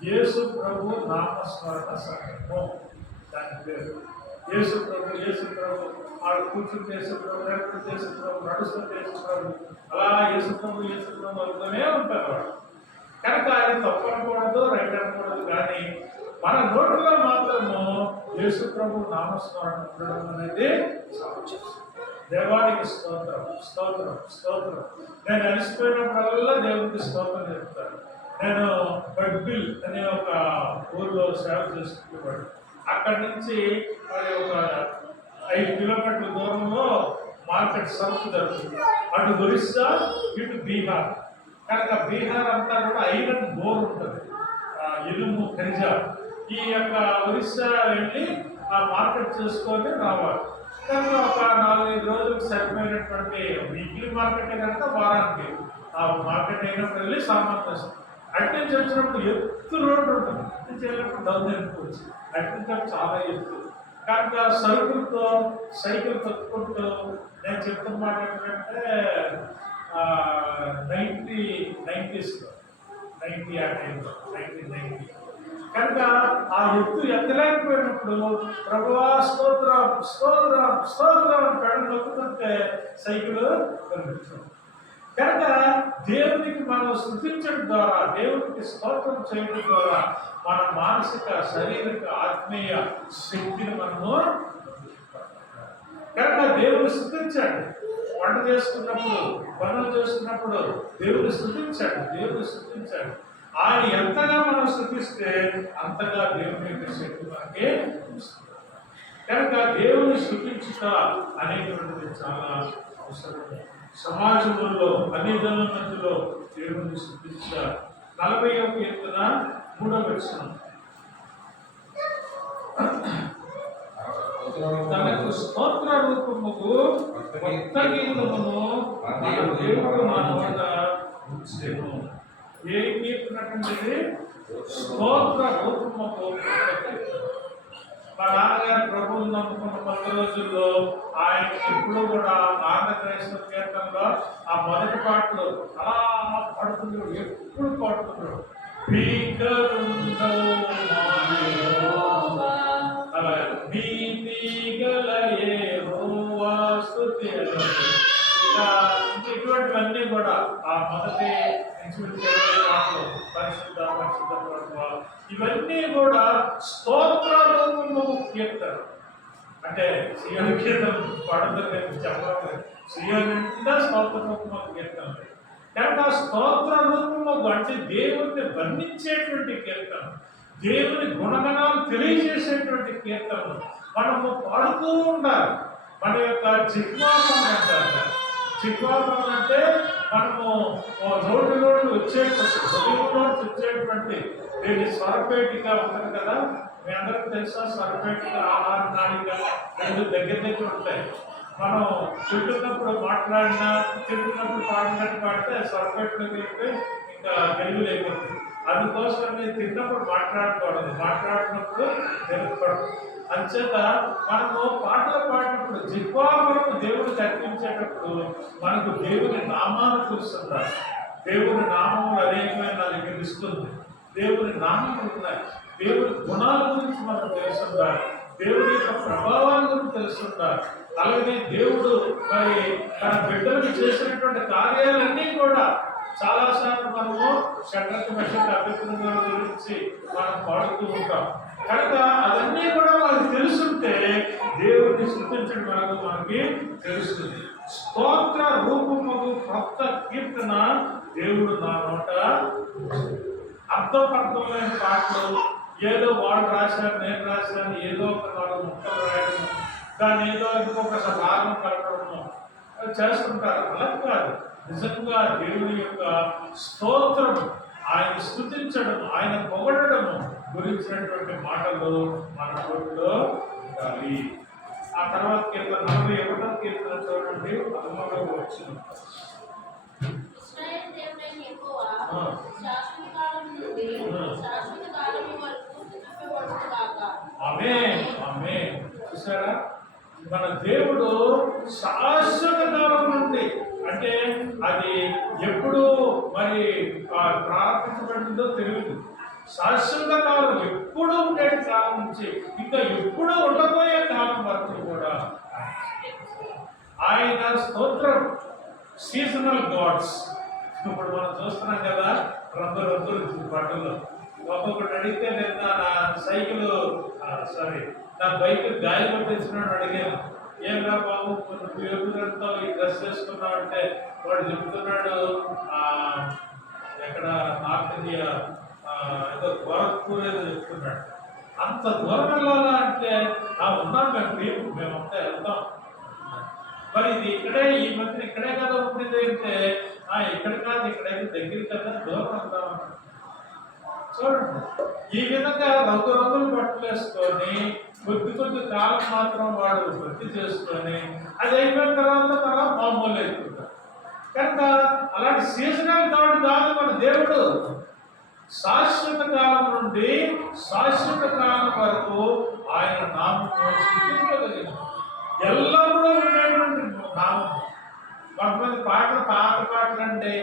యేసు ప్రభు నామస్మరణ సంఘము. దాని పేరు యేసు ప్రభు ఆడు కూర్చుని యేసు ప్రభు, లేకపోతే యేసు ప్రభు, నడుస్తున్న యేసు ప్రభు, అలా యేసు ప్రభు అవుతూనే ఉంటారు వాడు. కనుక అది తప్పు అనకూడదు, రైట్ అనకూడదు, కానీ మన నోటిలో మాత్రము యేసు ప్రభు నామస్మరణ ఉండడం అనేది దేవానికి స్తోత్రం స్తోత్రం స్తోత్రం. నేను అలసిపోయినప్పుడల్లా దేవుడికి స్తోత్రం చెప్తాను. నేను బడ్బిల్ అనే ఒక ఊర్లో సేవ చేసుకునేవాడు. అక్కడి నుంచి మరి ఒక 5 కిలోమీటర్ల దూరంలో మార్కెట్ సరుకు జరుగుతుంది. అటు ఒరిస్సా, ఇటు బీహార్. కనుక బీహార్ అంతా కూడా ఐరన్ బోర్ ఉంటుంది, ఇనుము ఖనిజ. ఈ యొక్క ఒరిస్సా వెళ్ళి ఆ మార్కెట్ చేసుకొని రావాలి. కనుక ఒక 4-5 రోజులకు సరిపోయినటువంటి వీక్లీ మార్కెట్ కనుక వారానికి ఆ మార్కెట్ అయినప్పుడు వెళ్ళి సామాన్ తెస్తాం. అటు నుంచి వచ్చినప్పుడు ఎత్తు రోడ్డు ఉంటుంది, అటు నుంచి వెళ్ళినప్పుడు డౌన్ వెళ్ళిపోవచ్చు. అటు నుంచి చాలా ఎత్తు కనుక సరుకులతో సైకిల్ తొక్కుకుంటూ నేను చెప్తున్న మాట ఏంటంటే 90s ఆ టైంలో 1990 కనుక ఆ ఎత్తు ఎత్తలేకపోయినప్పుడు ప్రభువా స్తోత్రం స్తోత్రం స్తోత్రం పెడ నొక్కుతుంటే సైకిల్ కనిపిస్తుంది. కనుక దేవునికి మనం స్తుతించడం ద్వారా, దేవునికి స్తోత్రం చేయడం ద్వారా మన మానసిక, శారీరక, ఆత్మీయ శక్తిని మనము కనుక దేవుని స్తుతించండి. వంట చేసుకున్నప్పుడు, పనులు చేసుకున్నప్పుడు దేవుని స్తుతించండి, దేవుని స్తుతించండి. ఆయన ఎంతగా మనం స్తుతిస్తే అంతగా దేవుని యొక్క శక్తి మనకే వస్తుంది. కనుక దేవుని స్తుతించుట అనేటువంటిది చాలా అవసరం. సమాజంలో అన్ని జనుల మధ్యలో దేవుని స్తుతించుట. 40వ కీర్తన 3వ వచనం. తనకు స్తోత్ర రూపముకు కొత్త గీతమును దేవుడు మా నోట ఉంచెను. ఏ కీర్తన అంటే స్తోత్ర రూపముకు. మా నాన్నగారు ప్రభువుని నమ్ముకున్న 10 రోజుల్లో ఆయన ఎప్పుడు కూడా ఆంధ్ర క్రైస్తవ కీర్తనలో ఆ మొదటి పాటలు అలా పాడుతున్నాడు, ఎప్పుడు పాడుతున్నాడు. ఇటువంటివన్నీ కూడా ఆ మొదటి పరిశుద్ధ పరిశుద్ధ ఇవన్నీ కూడా స్తోత్ర రూపము కీర్తన. అంటే సియోను కీర్తన పాడుతుంది చెప్పలేదు, సియోను నిండా స్తోత్ర రూపము కీర్తన. కనుక స్తోత్ర రూపము అంటే దేవుడిని వర్ణించేటువంటి కీర్తన, దేవుని గుణగణాలు తెలియజేసేటువంటి కీర్తన మనము పాడుతూ ఉండాలి. మన యొక్క జిహ్వాపం అంటారు. జిహ్వాపం అంటే మనము నోటిలో వచ్చేటువంటి దీన్ని స్వరపేటిక ఉంటుంది కదా, మీ అందరికీ తెలుసా? స్వరపేటిక, ఆహార నాళిక రెండు దగ్గర ఉంటాయి. మనం తింటున్నప్పుడు మాట్లాడినా, తింటున్నప్పుడు పాడినట్టు పాడితే సర్పెట్లోకి వెళ్తే ఇంకా వెలుగు లేకపోతుంది. అందుకోసం నేను తిన్నప్పుడు మాట్లాడకూడదు, మాట్లాడినప్పుడు తెలుసుకోవడం. అంచేత మనము పాటలు పాడినప్పుడు జిహ్వావరము దేవుడికి అర్పించేటప్పుడు మనకు దేవుని నామాలు తెలుస్తుంటారు. దేవుని నామములు అనేకమైన నా దగ్గర ఇస్తుంది. దేవుని నామములు ఉన్నాయి. దేవుని గుణాల గురించి మనకు తెలుస్తుంటారు. దేవుడి యొక్క ప్రభావాల గురించి తెలుస్తుంటారు. అలాగే దేవుడు మరి తన బిడ్డలకు చేసినటువంటి కార్యాలన్నీ కూడా చాలాసార్లు మనము షడ్రక మెషక్ అభిప్రాయాల గురించి మనం పాడుతూ ఉంటాం. కనుక అవన్నీ కూడా మనకు తెలుసుంటే దేవుడిని స్తుతించడం మనకి తెలుస్తుంది. స్తోత్ర రూపముకు కొత్త కీర్తన దేవుడు నా నోట అర్థపర్థమైన పాటలు ఏదో వాడు రాశారు, నేను రాశాను, ఏదో ఒక వాళ్ళు ముక్కలు రాయడం, దాన్ని ఏదో ఇంకొక భాగం కలపడము చేస్తుంటారు. అలా కాదు. నిజంగా దేవుని యొక్క స్తోత్రం, ఆయన స్తుతించడం, ఆయన పొగడము గురించినటువంటి మాటలు మన నోటిలో ఉండాలి. ఆ తర్వాత కీర్తన 41వ కీర్తన చూడండి, 13వ వచనం. ఇశ్రాయేలు దేవుడైన యెహోవా శాశ్వత కాలం నుండి శాశ్వత కాలం వరకు స్తుతింపబడుగాక. ఆమేన్, ఆమేన్. చూసారా, మన దేవుడు శాశ్వత కాలం నుండి, అంటే అది ఎప్పుడు మరి ప్రారంభించబడిందో తెలియదు. శాశ్వత కాలం, ఎప్పుడు ఉండే కాలం నుంచి ఇంకా ఎప్పుడు ఉండబోయే కాలం వరకు కూడా ఆయన స్తోత్రం. సీజనల్ గాడ్స్ ఇప్పుడు మనం చూస్తున్నాం కదా, రంగులు బట్టలు. ఒక్కొక్కటి అడిగితే నేను నా సైకిల్ నా బైక్ గాలి కొట్టించినాడు అడిగాను, ఏం రా బాబు ఎప్పుడంతా ఈ డ్రెస్ వేసుకున్నావు అంటే వాడు చెప్తున్నాడు ఎక్కడ నార్త్ ఇండియా ఏదో గోరఖ్పూర్ ఏదో చెప్తున్నాడు. అంత దూరం వెళ్ళాలా అంటే ఉన్నాం మేమంతా వెళ్తాం. మరి ఇది ఇక్కడే, ఈ మధ్య ఇక్కడే కదా ఉంటుంది అంటే ఇక్కడ కాదు, ఇక్కడైతే దగ్గర కదా, దూరం వెళ్తామన్నా. చూడండి, ఈ విధంగా రంగులు బట్టలు వేసుకొని కొద్ది కాలం మాత్రం వాడు వృద్ధి చేసుకొని అది అయిపోయిన తర్వాత మామూలు అయిపోతారు. కనుక అలాంటి సీజనల్ గాడ్ కాదు మన దేవుడు. శాశ్వత కాలం నుండి శాశ్వత కాలం వరకు ఆయన నామము స్తుతింపగలిగిన ఎల్లప్పుడూ ఉండేటువంటి నామం. కొంతమంది పాటలు పాత పాటలు అంటే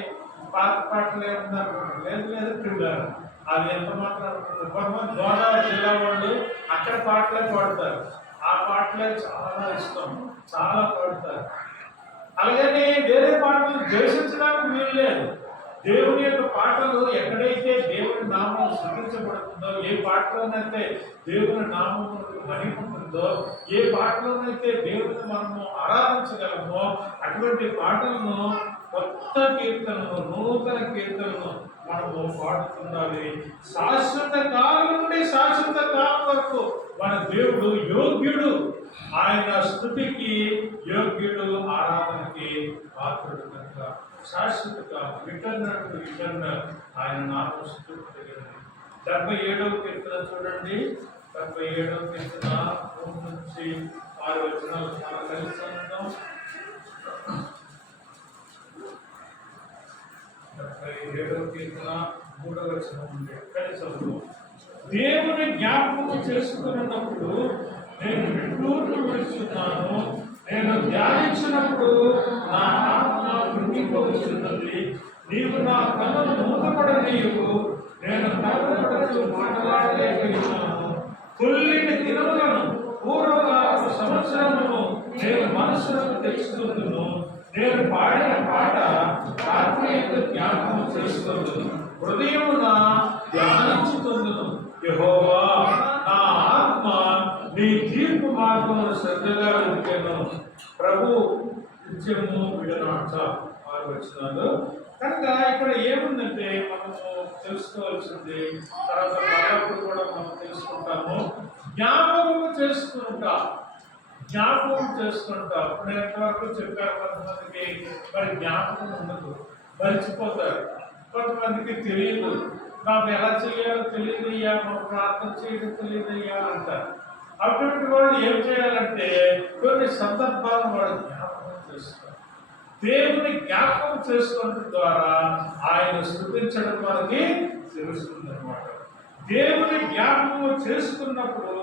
పాత పాటలు ఏమన్నారు, లేదు పిల్లలు అది ఎంత మాత్రం. కొంతమంది గోదావరి జిల్లా వాళ్ళు అక్కడ పాటలే పాడతారు, ఆ పాటలే చాలా ఇష్టం, చాలా పాడతారు. అలాగని వేరే పాటలు ద్వేషించడానికి వీలు లేదు. దేవుని యొక్క పాటలు ఎక్కడైతే దేవుని నామం స్తుతించబడుతుందో, ఏ పాటలోనైతే దేవుని నామం మహిముంటుందో, ఏ పాటలోనైతే దేవుని మనము ఆరాధించగలమో అటువంటి పాటలను, కొత్త కీర్తనలు, నూతన కీర్తనలు మనము పాడుతుండాలి. శాశ్వత కాలం నుండి శాశ్వత కాలం వరకు మన దేవుడు యోగ్యుడు. ఆయన స్తుతికి యోగ్యుడు, ఆరాధనకి పాత్రుడు. కనుక శాశ్వత కాలం రిటర్నర్ ఆయన నామం స్తుతించగలిగింది. 77వ కీర్తన చూడండి, 77వ కీర్తన 3 నుంచి 6 వచనాలు చాలా కలిసి చదువుతాం. 77వ కీర్తన 3వ వచనం నుండి కలిసి చదువుతాం. దేవుని జ్ఞాపకం చేసుకున్నప్పుడు నేను నిట్టూర్పు విడుస్తున్నాను, నేను ధ్యానించినప్పుడు నా ఆత్మ కృంగిపోతున్నది. నీవు నా కన్నులు మూతపడనీయు, నేను తలపడుతూ మాట్లాడలేకపోయినాను. కొల్లిన దినములను పూర్వకాలపు సంవత్సరమును నేను మనసులకు తెచ్చుకుందును. నేను పాడిన పాట ఆత్మీయత జ్ఞాపకం చేసుకుందును, హృదయమున ధ్యానించుకుందును. యెహోవా, నా ఆత్మ నీ తీర్పు మార్గమును శ్రద్ధగా వెతికెను. ప్రభు నిత్యము విడనాట 6 వచనాలు. కనుక ఇక్కడ ఏముందంటే మనము తెలుసుకోవాల్సింది, తర్వాత మరొకటి కూడా మనం తెలుసుకుంటాము. జ్ఞాపకం చేసుకుంటా. ఇప్పుడు ఎంతవరకు చెప్పారు, కొంతమందికి మరి జ్ఞాపకం ఉండదు, మరిచిపోతారు. కొంతమందికి తెలియదు, నాకు ఎలా చేయాలో తెలియదయ్యా, మాకు ప్రార్థన చేయడం తెలియదయ్యా అంటారు. అటువంటి వాళ్ళు ఏం చేయాలంటే కొన్ని సందర్భాలను వాడు జ్ఞాపకం చేసుకోవాలి. దేవుని జ్ఞాపకం చేసుకోవడం ద్వారా ఆయన స్థుతించడం మనకి తెలుస్తుంది అన్నమాట. దేవుని జ్ఞాపకం చేసుకున్నప్పుడు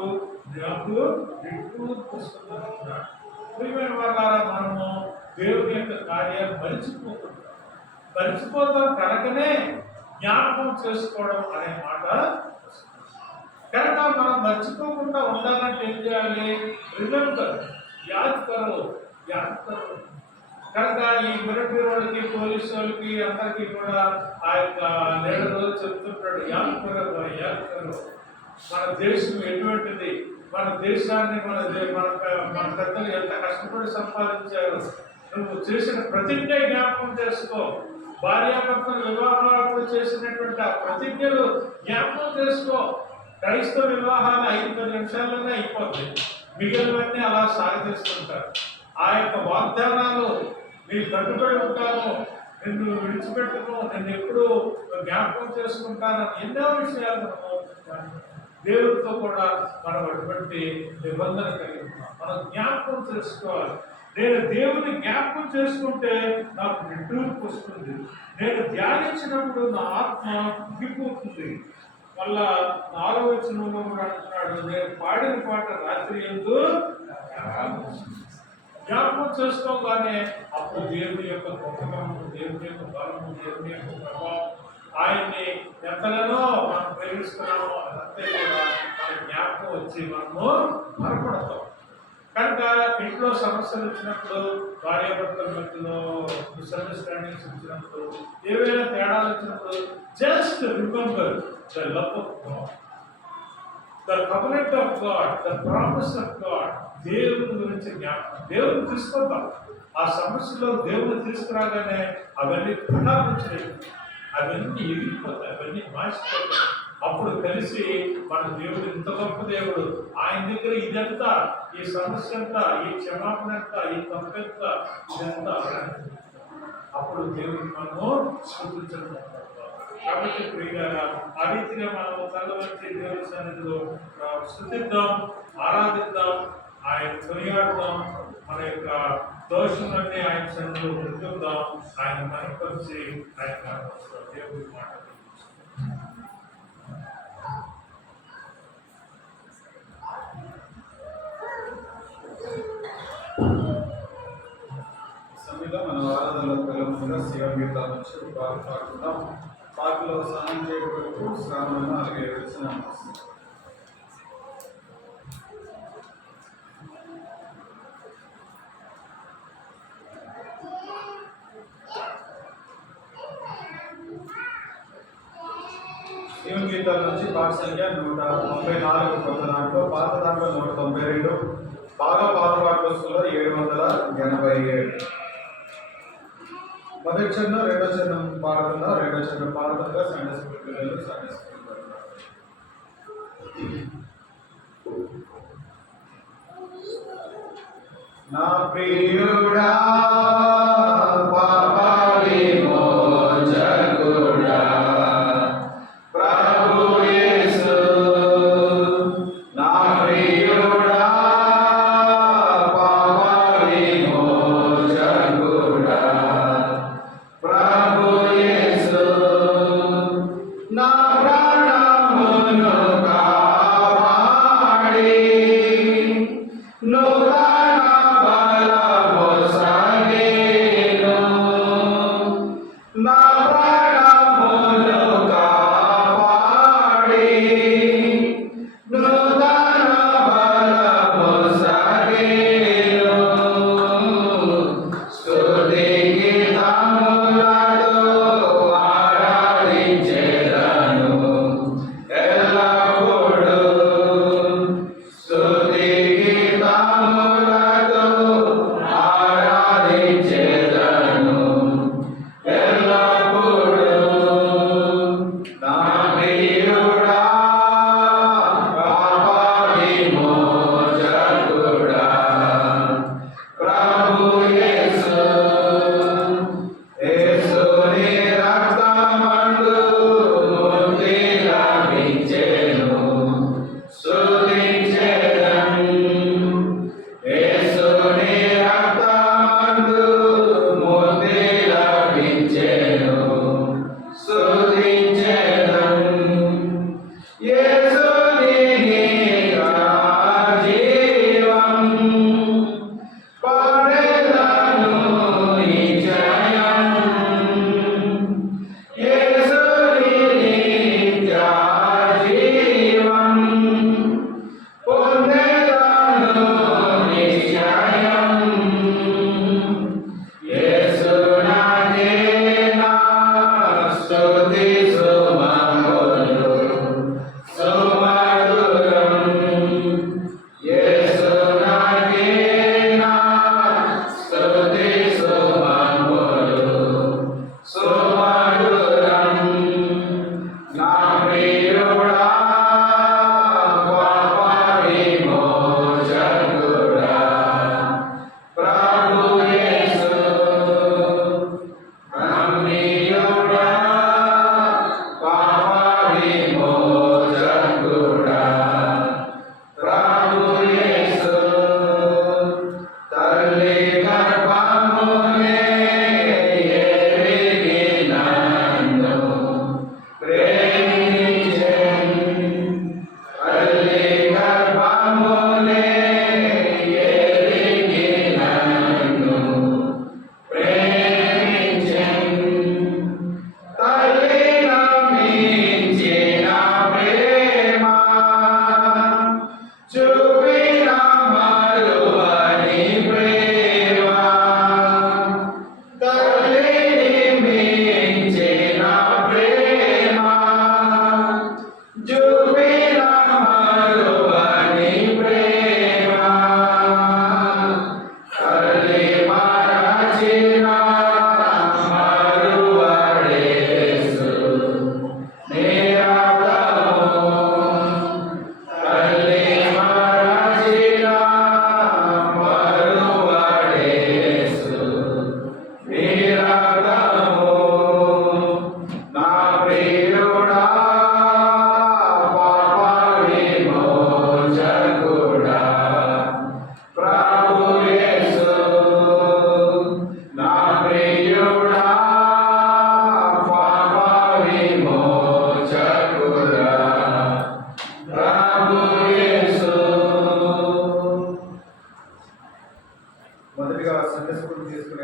నాకు వస్తుందన్నమాట. ప్రియమైన వాళ్ళారా, మనము దేవుని యొక్క కార్యాలు మరిచిపోతాం కనుకనే జ్ఞాపకం చేసుకోవడం అనే మాట. కనుక మనం మర్చిపోకుండా ఉండాలంటే ఏం చేయాలి? రిమెంబర్, యాద్ కరో. కనుక ఈ మిలిటరీ వాళ్ళకి, పోలీసు వాళ్ళకి అందరికీ కూడా ఆ యొక్క లీడర్ చెప్తుంటాడు, యాద్ కరో. మన దేశం ఎటువంటిది, మన దేశాన్ని మన పెద్దలు ఎంత కష్టపడి సంపాదించారు, నువ్వు చేసిన ప్రతిజ్ఞ జ్ఞాపకం చేసుకో. భార్యాభర్తల వివాహాలు చేసినటువంటి ఆ ప్రతిజ్ఞలు జ్ఞాపకం చేసుకో. క్రైస్తవ వివాహాలు 5-10 నిమిషాల్లోనే అయిపోతాయి, మిగిలినవన్నీ అలా సాగదీస్తుంటారు. ఆ యొక్క వాగ్దానాలు, నీకు కట్టుబడి ఉంటాను, నిన్ను విడిచిపెట్టను, నిన్ను ఎప్పుడు జ్ఞాపకం చేసుకుంటాను, ఎన్నో విషయాలు మనము దేవుడితో కూడా మనం అటువంటి నిబంధన కలిగి ఉన్నాం. మనం జ్ఞాపకం చేసుకోవాలి. నేను దేవుని జ్ఞాపకం చేసుకుంటే నాకు నిట్టూర్పు వస్తుంది. నేను ధ్యానించినప్పుడు నా ఆత్మ ఉగిపోతుంది. మళ్ళా 4వ వచనంలో కూడా అంటున్నాడు, నేను పాడిన పాట రాత్రి ఎందు జ్ఞాపకం చేసుకోగానే అప్పుడు దేవుని యొక్క గొప్పతనము, దేవుని యొక్క బలము, దేవుని యొక్క ప్రభావం, ఆయన్ని ఎంతగానో మనం ప్రేమిస్తున్నామో అదంతా కూడా మన జ్ఞాపకం వచ్చి మనము బలపడతాం. కనుక ఇంట్లో సమస్యలు వచ్చినప్పుడు, భార్యాభర్తల మధ్యలో మిస్అండర్స్టాండింగ్స్ వచ్చినప్పుడు, ఏవైనా తేడాలు వచ్చినప్పుడు, just remember the love of God, the covenant of God, the promise of God. దేవుని గురించి జ్ఞాపకం, దేవుని తీసుకొద్దాం. ఆ సమస్యలో దేవుని తీసుకురాగానే అవన్నీ పునరుద్ధరించినవి, అవన్నీ ఎగిరిపోతాయి, అవన్నీ మార్చిపోతాయి. అప్పుడు కలిసి మన దేవుడు ఇంత గొప్ప దేవుడు, ఆయన దగ్గర ఇదంతా, ఈ సమస్య అంతా, ఈ క్షమాపణ ఎంత, ఈ తప్పు ఎంత, ఇదంతా అప్పుడు దేవుడిని మనము స్మృతించడం. కాబట్టి ప్రియులారా, ఆ రీతిగా మనము తలవంచి దేవుని సన్నిధిలో స్తుతిద్దాం, ఆరాధిద్దాం, ఆయన కొనియాడుదాం, మన యొక్క దోషులన్నీ ఆయన సన్నిధిలో వృద్ధిద్దాం, ఆయన మహిమపరిచి ఆయన దేవుడి మాట సమయంలో మన ఆరాధనలో పిల్లలుగా శివ గీతాల నుంచి పాడుకుందాం. పాటలో స్నానం చేయబడుతూ శ్రావణ అలాగే విశ్రామం. శివ గీతాల నుంచి పాట సంఖ్య 134, కొత్త దాంట్లో, పాత దాంట్లో 192, బాగా పాత పాటలో 787. మొదటి చరణం, రెండో చరణం పాడుతుందా, రెండో చరణం పాడుతుందా సండే స్కూల్ పిల్లలు సండే స్కూల్ నా ప్రియుడా No,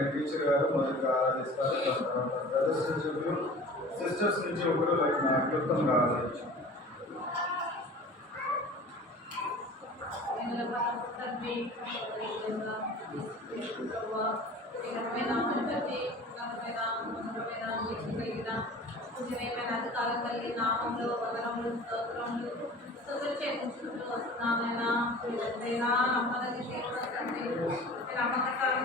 టీచర్ గారు మొదటిగా ఆరాధిస్తారు. దాని తర్వాత బ్రదర్స్ టీచర్లు, సిస్టర్స్ నుంచి ఒకరు క్లుప్తంగా ఆరాధించారు. అధికారం కలిగి నామంలో వదనములు స్తోత్రములు స్తుతులు చెల్లించుకుంటూ వస్తున్నామైనా నమ్మదగి నమ్మకం